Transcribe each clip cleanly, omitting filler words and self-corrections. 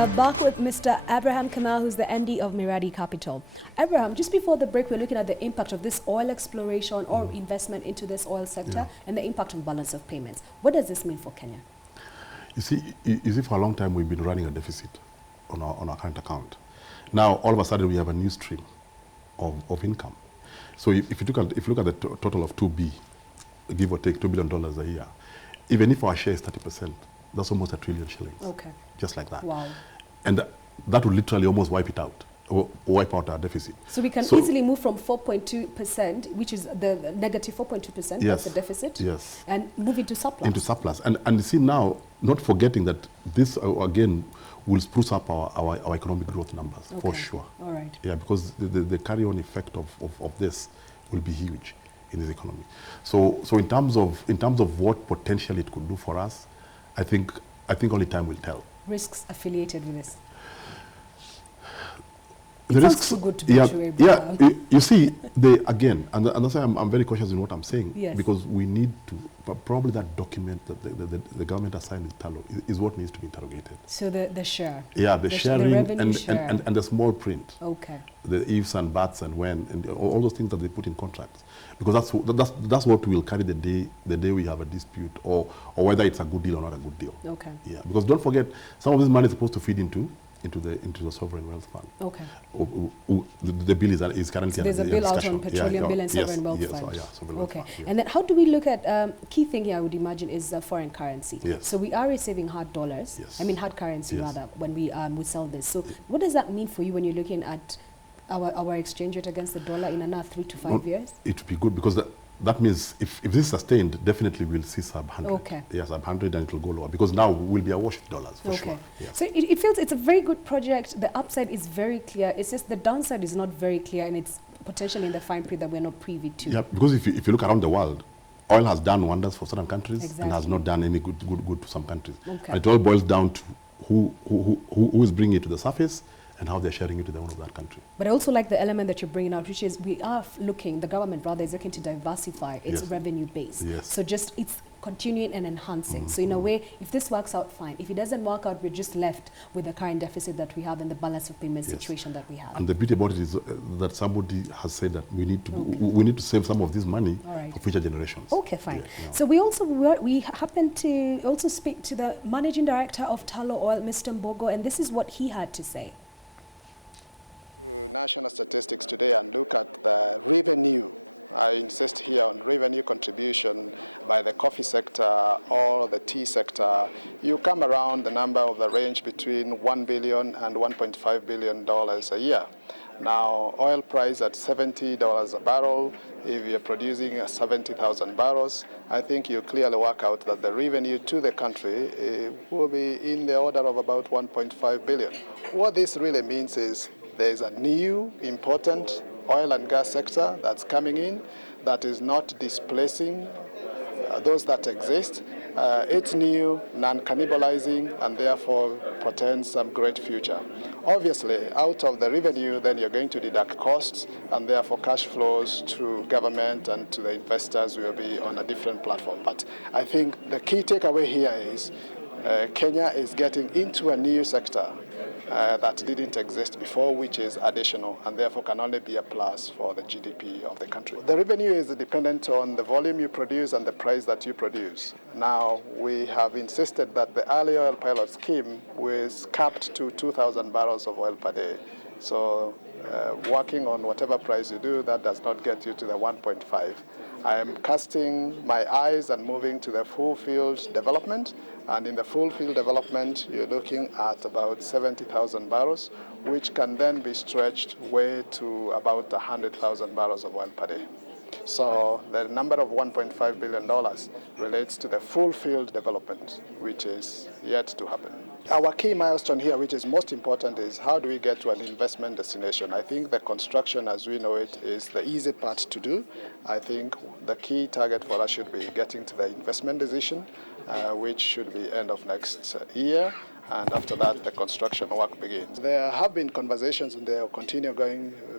We are back with Mr. Abraham Kamau, who's the MD of Miradi Capital. Abraham, just before the break, we're looking at the impact of this oil exploration or investment into this oil sector and the impact on balance of payments. What does this mean for Kenya? You see, for a long time we've been running a deficit on our current account. Now, all of a sudden, we have a new stream of income. So if you look at the total of 2B, give or take $2 billion a year, even if our share is 30%, that's almost $1 trillion shillings. Okay. Just like that. Wow. And that will literally almost wipe it out, or wipe out our deficit. So we can easily move from 4.2%, which is the negative 4.2%, that's the deficit, and move into surplus. Into surplus. And you see now, not forgetting that this, again, will spruce up our economic growth numbers, for sure. All right. Yeah, because the carry-on effect of this will be huge in this economy. So in terms of what potential it could do for us, I think only time will tell. Risks affiliated with this? The risks, too good to be true. You see, again, and that's why I'm very cautious in what I'm saying, because we need to, probably that document that the government assigned with Talo is what needs to be interrogated. So the share? Yeah, the sharing revenue share. And the small print. Okay. The ifs and buts and when, and all those things that they put in contracts. Because that's what will carry the day we have a dispute, or whether it's a good deal or not a good deal. Okay. Yeah, because don't forget, some of this money is supposed to feed into the sovereign wealth fund. Okay. The bill is currently so there's a bill out on petroleum bill and sovereign wealth fund. Okay. And then how do we look at key thing here? I would imagine is foreign currency. Yes. So we are receiving hard dollars. Yes. I mean hard currency rather when we sell this. So what does that mean for you when you're looking at our exchange rate against the dollar in another 3 to 5 years? It would be good because that means if this is sustained, definitely we'll see sub 100. Okay. Yes, sub 100 and it will go lower because now we'll be awash with dollars for sure. Yeah. So it feels it's a very good project. The upside is very clear. It's just the downside is not very clear and it's potentially in the fine print that we're not privy to. Yeah, because if you look around the world, oil has done wonders for certain countries and has not done any good to some countries. Okay. And it all boils down to who is bringing it to the surface and how they're sharing it with the owner of that country. But I also like the element that you're bringing out, which is the government rather is looking to diversify its revenue base. Yes. So just it's continuing and enhancing. So in a way, if this works out, fine. If it doesn't work out, we're just left with the current deficit that we have and the balance of payment situation that we have. And the beauty about it is that somebody has said that we need to save some of this money for future generations. Okay, fine. Yeah. So we happen to also speak to the managing director of Talo Oil, Mr. Mbogo, and this is what he had to say. National statistics today and look at the revenue. I insist here on revenue contribution by the coffee sector or the tea sector. You come around the number of the range between $1 billion and $1.5 billion a year. Now, oil price at $70 a barrel, if you're producing 70,000 barrels, I think you clearly work out that the revenue to the country will be in the order of about $1.5 billion. What this really means is there's a new, important oil and gas sector that's coming in that is not displacing those that exist. It's new, non-cannibalizing, and therefore portends some great future. Obviously, out of the revenue, then you're going to deduct costs, and therefore cash flows to government and to the investors will be on a different platform. But I think the key takeaway here is Kenya is getting into a new sector that didn't exist before, which is additional and therefore can only be a plus for the GDP of the country. The revenue is dependent on the volume you produce and the price that you produce. Now, we have insisted that the early oil pilot scheme was capped to 2,000 barrels of oil per day. So working on whatever price you do, that does not get you to the 1.5. I am casting my eyes and moving to the full field development. And in the full field development, you're looking at about 70,000 barrels, which can then be stretched way to about 100,000 barrels of oil per day. So the number of $1.5 billion relates to the full field development, which is yet to happen. Our key milestone here, which is most important, is how do we get to an investment destination? I think the construction as we know it is the easy part to do. I think the key target for us should be getting to the investment decision, which should be end of next year. and after that the construction work begins. There have been conversations, and there will continue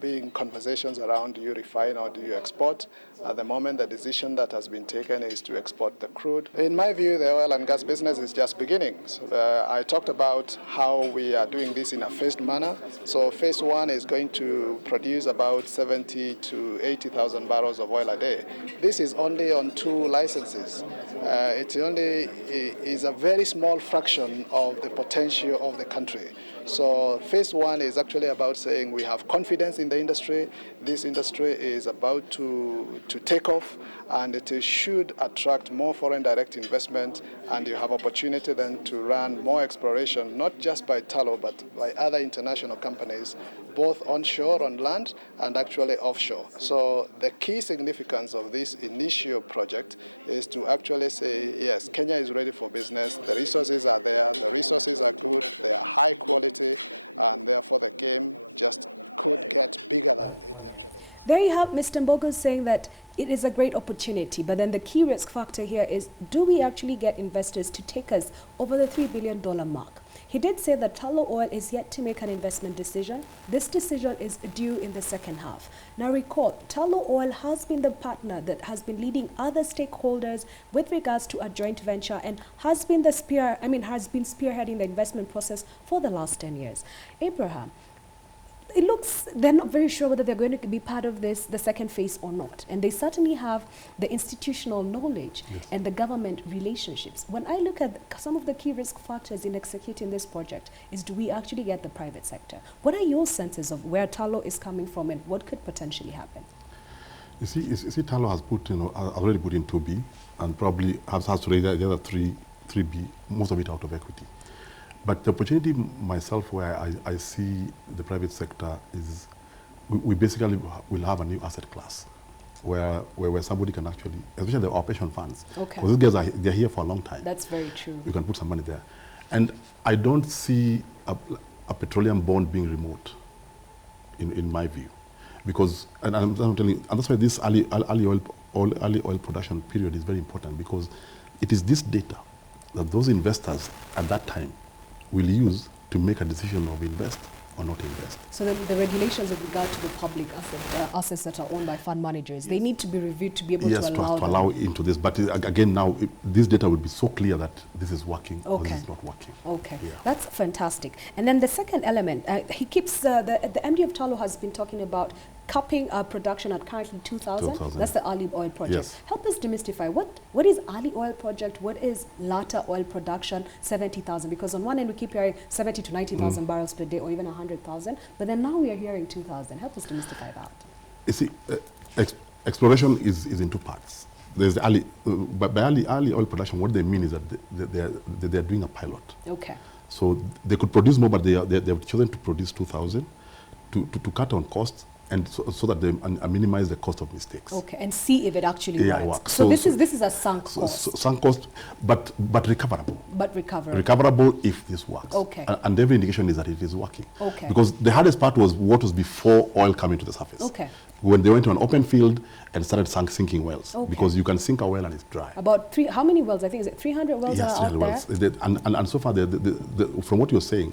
being conversations around, do you refine or do you export? At the moment, the decision that has been taken is to export the crude. In my view, the oil and gas business is just beginning. So, I talked about how we are doing this in a phased manner. So phase one is going to produce about 70 to 80,000 barrels of oil a day. This is only on 2 licenses. It only is a very small fraction of the potential of the country. So phase one is actually about saying we have confidence in the industry. This industry is about to take off, and it should attract more foreign direct investment, and you have opportunity then to run more exploration, not just by Tullow, but by other international companies, both onshore on land and actually offshore. So the key significance of this initial project is to actually say, yes, Kenya is ready for business, the resources are there, the resources are good, they are high quality, and therefore the game just could get bigger than it actually is. There you have Mr. Mbogo saying that it is a great opportunity, but then the key risk factor here is, do we actually get investors to take us over the $3 billion mark? He did say that Tullow Oil is yet to make an investment decision. This decision is due in the second half. Now recall, Tullow Oil has been the partner that has been leading other stakeholders with regards to a joint venture, and has been spearheading the investment process for the last 10 years. Abraham, it looks they're not very sure whether they're going to be part of this, the second phase or not. And they certainly have the institutional knowledge and the government relationships. When I look at some of the key risk factors in executing this project is, do we actually get the private sector? What are your senses of where Tullow is coming from and what could potentially happen? You see, Tullow has already put in 2B and probably has to raise the other 3B, most of it out of equity. But the opportunity myself where I see the private sector is we basically will have a new asset class where somebody can actually, especially the operation funds. Okay. Because these guys they're here for a long time. That's very true. You can put some money there. And I don't see a petroleum bond being remote in my view. Because, and I'm telling you, and that's why this early oil production period is very important, because it is this data that those investors at that time will use to make a decision of invest or not invest. So the regulations with regard to the public assets that are owned by fund managers, they need to be reviewed to be able to allow into this. But again, now this data will be so clear that this is working or this is not working. Okay, that's fantastic. And then the second element, he keeps the MD of Tullow has been talking about capping production at currently 2,000. That's the Ali oil project. Yes. Help us demystify what is Ali oil project, what is Lata oil production, 70,000? Because on one end we keep hearing 70 to 90,000 barrels per day, or even 100,000, but then now we are hearing 2,000. Help us demystify that. You see, exploration is in 2 parts. There's the Ali, by Ali oil production, what they mean is that they are doing a pilot. Okay. So they could produce more, but they have chosen to produce 2,000 to cut on costs, and so that they minimize the cost of mistakes. Okay, and see if it actually works. So this is a sunk cost. Sunk cost, but recoverable. But recoverable. Recoverable if this works. Okay. And every indication is that it is working. Okay. Because the hardest part was what was before oil coming to the surface. Okay. When they went to an open field and started sinking wells. Okay. Because you can sink a well and it's dry. About how many wells? I think, is it 300 wells that are out wells. there? And so far, from what you're saying,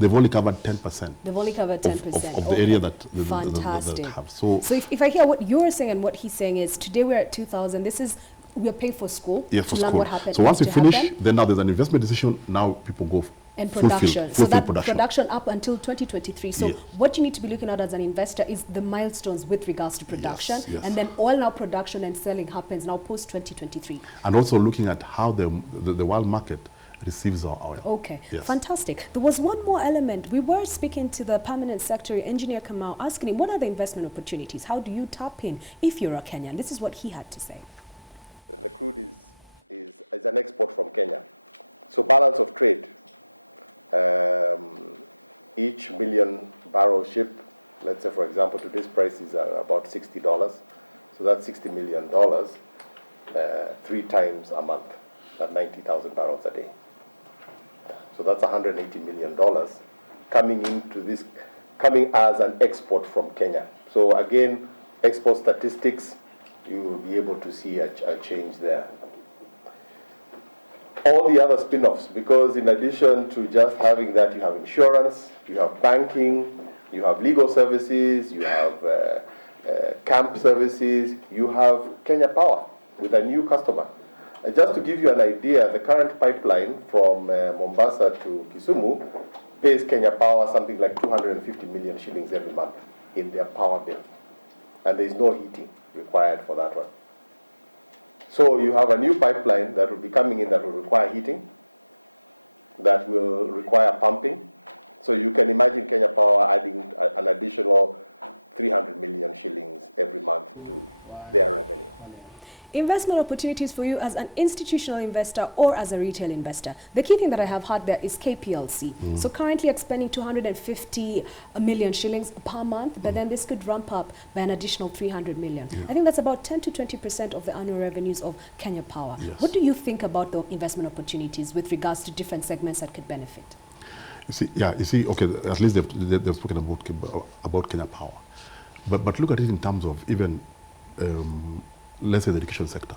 they've only covered 10%. They've only covered 10% of the area that fantastic. That have. So if I hear what you're saying and what he's saying is, today we're at 2,000. This is, we're paying for school to learn what happened. So once we finish, then now there's an investment decision. Now people go and production. So that production up until 2023. So what you need to be looking at as an investor is the milestones with regards to production. Yes. And then all now production and selling happens now post 2023. And also looking at how the world market receives our oil. Okay, fantastic. There was one more element. We were speaking to the permanent secretary, Engineer Kamau, asking him, what are the investment opportunities? How do you tap in if you're a Kenyan? This is what he had to say. The crude is an export from Kenya. So balance of trade, each million barrel ship, let's say for example today's price is about $60. So that's $60 million 3 times a month, at 90,000 barrels a day. So that's $180 million coming as an export from Kenya. So again, export statistics, you will be able to see a change there. all the other spin-offs, because in addition to just having that, you have insurance, you have banking, you have legal services, you have camp services, you have Kenya Power with a new customer. Just to give you an idea, the current pipeline from Mombasa to Kisumu pays Kenya Power something like 250 million shillings every month in their power bill. And there is no heating required for that one. So you have a new pipeline that will be coming in that will require heating, that will require pumping. So you can imagine Kenya Power adding an additional 300 million shillings every month to their revenue. Investment opportunities for you as an institutional investor or as a retail investor. The key thing that I have had there is KPLC. So currently it's spending 250 million shillings per month, but then this could ramp up by an additional 300 million. I think that's about 10 to 20% of the annual revenues of Kenya Power. What do you think about the investment opportunities with regards to different segments that could benefit? You see, okay, at least they've spoken about Kenya Power. But look at it in terms of even let's say the education sector.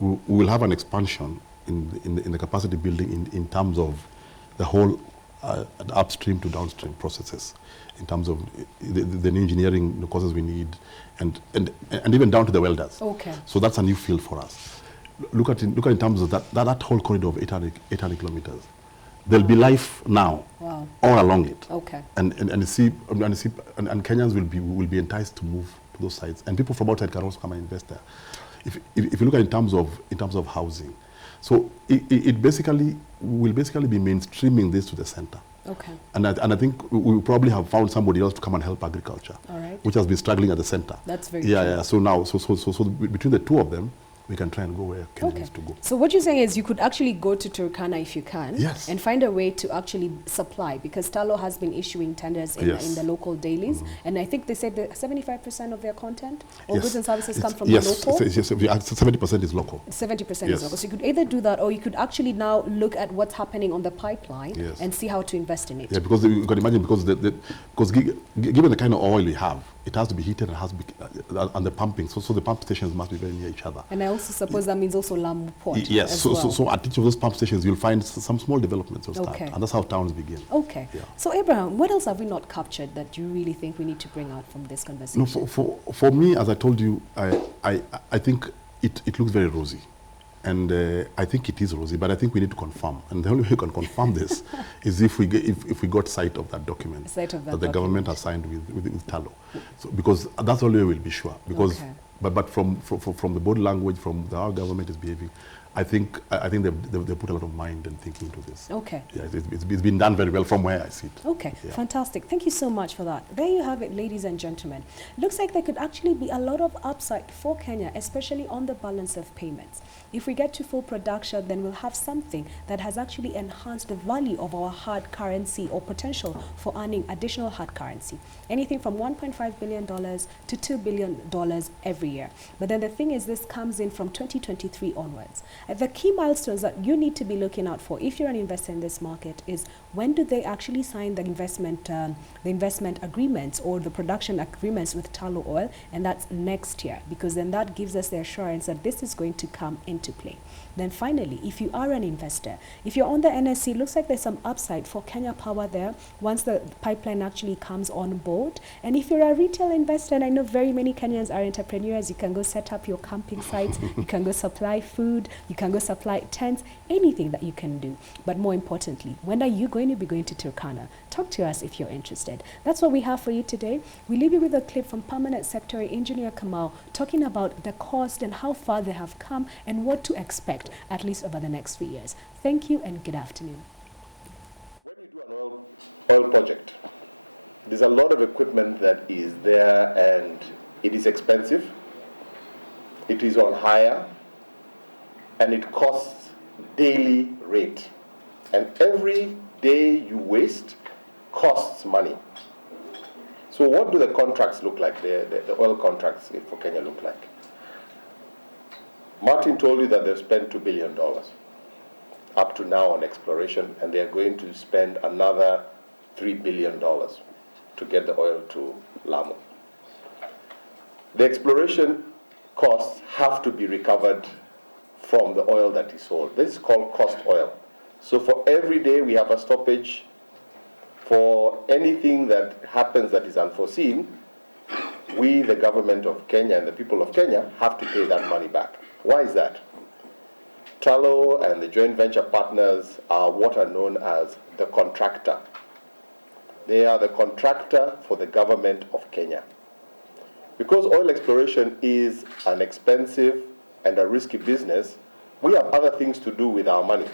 We will have an expansion in the capacity building in terms of the whole upstream to downstream processes, in terms of the new engineering courses we need, and even down to the welders. Okay. So that's a new field for us. Look at in terms of that whole corridor of 800 kilometers. There'll be life now all along it. Okay. And Kenyans will be enticed to move to those sites, and people from outside can also come and invest there. If you look at in terms of housing, so it basically will be mainstreaming this to the center. Okay. And I think we will probably have found somebody else to come and help agriculture, which has been struggling at the center. That's very true. Yeah. So now, so between the two of them, we can try and go where Kenya needs to go. So what you're saying is you could actually go to Turkana if you can, and find a way to actually supply, because Talo has been issuing tenders in the local dailies, and I think they said that 75% of their content or goods and services come from the local. Yes, 70% is local. 70% is local. So you could either do that, or you could actually now look at what's happening on the pipeline and see how to invest in it. Yeah, because you can imagine, because given the kind of oil we have, it has to be heated and has to be and the pumping. So the pump stations must be very near each other. And I also suppose that means also Lamu Port. Yes. So at each of those pump stations, you'll find some small developments will start, and that's how towns begin. Okay. Yeah. So Abraham, what else have we not captured that you really think we need to bring out from this conversation? No, for me, as I told you, I think it looks very rosy. And I think it is rosy, but I think we need to confirm. And the only way we can confirm this is if we got sight of that document that the government has signed with Talo. So, because that's the only way we'll be sure. Because, but from the body language, from how government is behaving, I think they put a lot of mind and thinking into this. Okay. Yeah, it's been done very well from where I see it. Okay, fantastic. Thank you so much for that. There you have it, ladies and gentlemen. Looks like there could actually be a lot of upside for Kenya, especially on the balance of payments. If we get to full production, then we'll have something that has actually enhanced the value of our hard currency, or potential for earning additional hard currency. Anything from $1.5 billion to $2 billion every year. But then the thing is, this comes in from 2023 onwards. The key milestones that you need to be looking out for if you're an investor in this market is, when do they actually sign the investment agreements or the production agreements with Talo Oil, and that's next year, because then that gives us the assurance that this is going to come into play. Then finally, if you are an investor, if you're on the NSC, looks like there's some upside for Kenya Power there once the pipeline actually comes on board. And if you're a retail investor, and I know very many Kenyans are entrepreneurs, you can go set up your camping sites, you can go supply food, you can go supply tents, anything that you can do. But more importantly, when are you going to be going to Turkana? Talk to us if you're interested. That's what we have for you today. We leave you with a clip from Permanent Secretary Engineer Kamau talking about the cost and how far they have come and what to expect, at least over the next 3 years. Thank you and good afternoon. When you do an oil project, there's a lot of equipment that is there, and it is expensive, it is on hire, and it costs daily rate. And every day you waste costs money. So what do the contracts look like, the oil contracts for Kenya look like? Martin told you that they've spent $2 billion up to now on exploration, and they're going to spend another $3 billion to get the oil to Lamu. The exploration costs have to be recovered from the oil that is sold. This is called cost oil. So for every day we have a stoppage, for anything that happens that is unforeseen, we, the government of Kenya and the people of Kenya, have to pay that money back. Why is that? Tullow and the joint venture partners are what are known as the contractor. They are the contractor for the government of Kenya. Because oil exploration is an expensive and a risky business, we have other things to do with our money.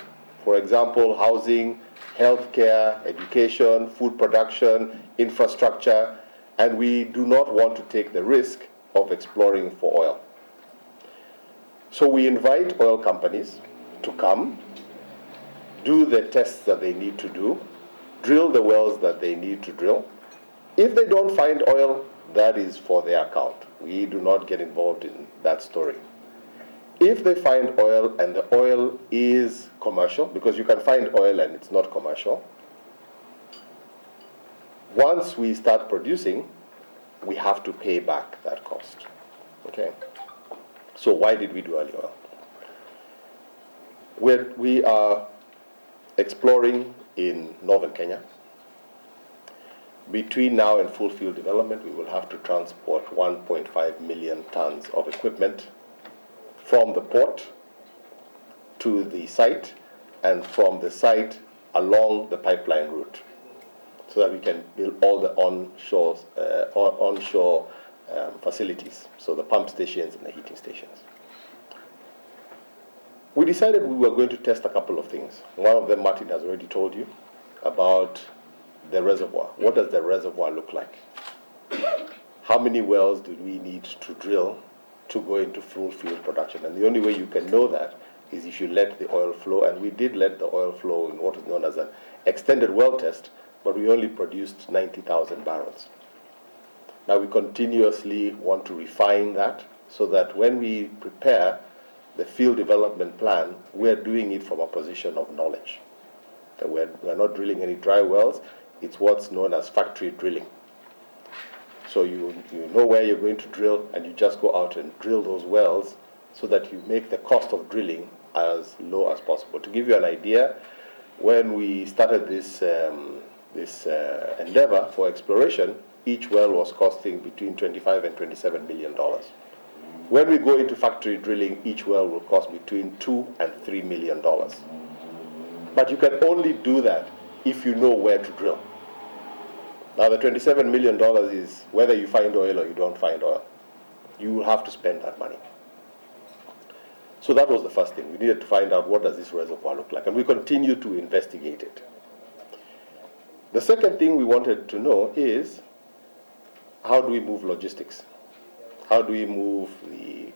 For example, housing, healthcare, education, food production, infrastructure, and we do not want to take the risk of exploring for oil. So we invite oil companies to come, do the tests that they need to do, drill the wells that they need to drill. If they don't find oil, that is for their account. We do not get involved in that story. If they find oil and the oil is commercial, because you can find oil and it's not commercial, once we start producing, we have to pay back that cost. Okay? So why did we do early oil? We are exploring in northern Kenya. Between now and full field development, we will have to transport 1.5 million tons of equipment from the port to the site and from the site along the pipeline route, so that we can build all the onshore facilities, so the pump stations and the heating stations. We decided we were going to test a couple of things. One of them Martin has already told you about the reservoir. What does the reservoir look like? How many wells do we need to drill to go into full field production? And the only way you can know that is if you let the oil flow, and we did let the oil flow in what is known as an extended well test, but we only produced 90,000 barrels. Now we continuously want to refine that so that when we prepare the field development plan, we're doing it from a position of knowledge. That we're not drilling any dry wells, it's what's known as factory drilling. So you know where you're going to drill, and you just go out and drill those wells so that you make the cost of drilling as low as possible. To give you an idea, when we started this endeavor for exploration, each well was costing between $25 and $27 million. When we go into factory drilling, each well will cost between $2 and $3 million. But you can only do that if you know where to drill. Now the $27 million is whether you find oil or you don't find oil. You will have to spend that money. So that was the first thing. We needed to find out, what does this reservoir look like? And we continue to investigate it. The second thing we wanted to know is, how do we move logistics? How do we move the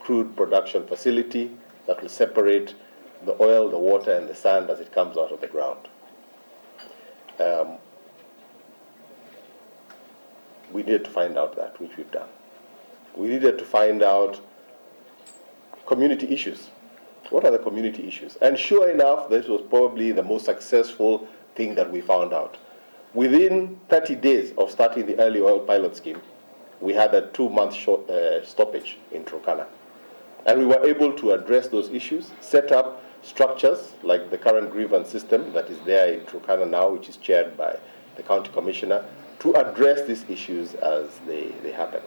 crude production facility that will separate the oil, the water, and the sand as it comes out of the ground? We needed to find out that, which we've done. We needed to find out community issues. What are the community issues? And sure enough, this was probably the most successful thing that we found out. Within 30 days of starting the early oil pilot scheme, we had a 2-month stoppage in Turkana. And we were able to address those issues, set up structures like the current grievance system that is there in Turkana now, which is chaired by the county commissioner, to address these issues as they happen.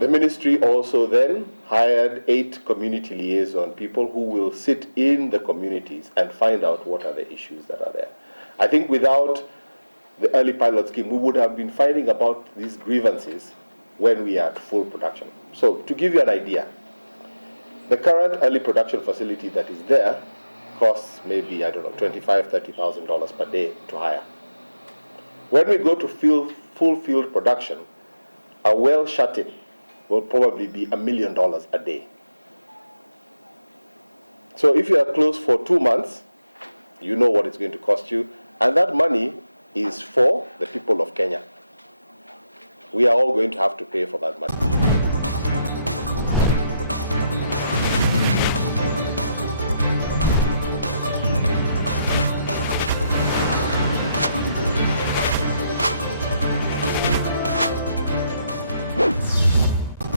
The ministry also then hired 8 community liaison people who will sit in the communities and find out what are the issues that are there. I think without the early pilot scheme, we would have been finding about these grievances when we are at full production. So to give you an idea, the current early production facility that is there costs maybe, I don't know, $25,000, $30,000 per day to hire. When we go to full field production, a well shut-in will probably be $1 million a day. So if you are closed for 2 months, you know what it's going to cost you, and that money is for the people of Kenya. We are all going to have to pay for that money.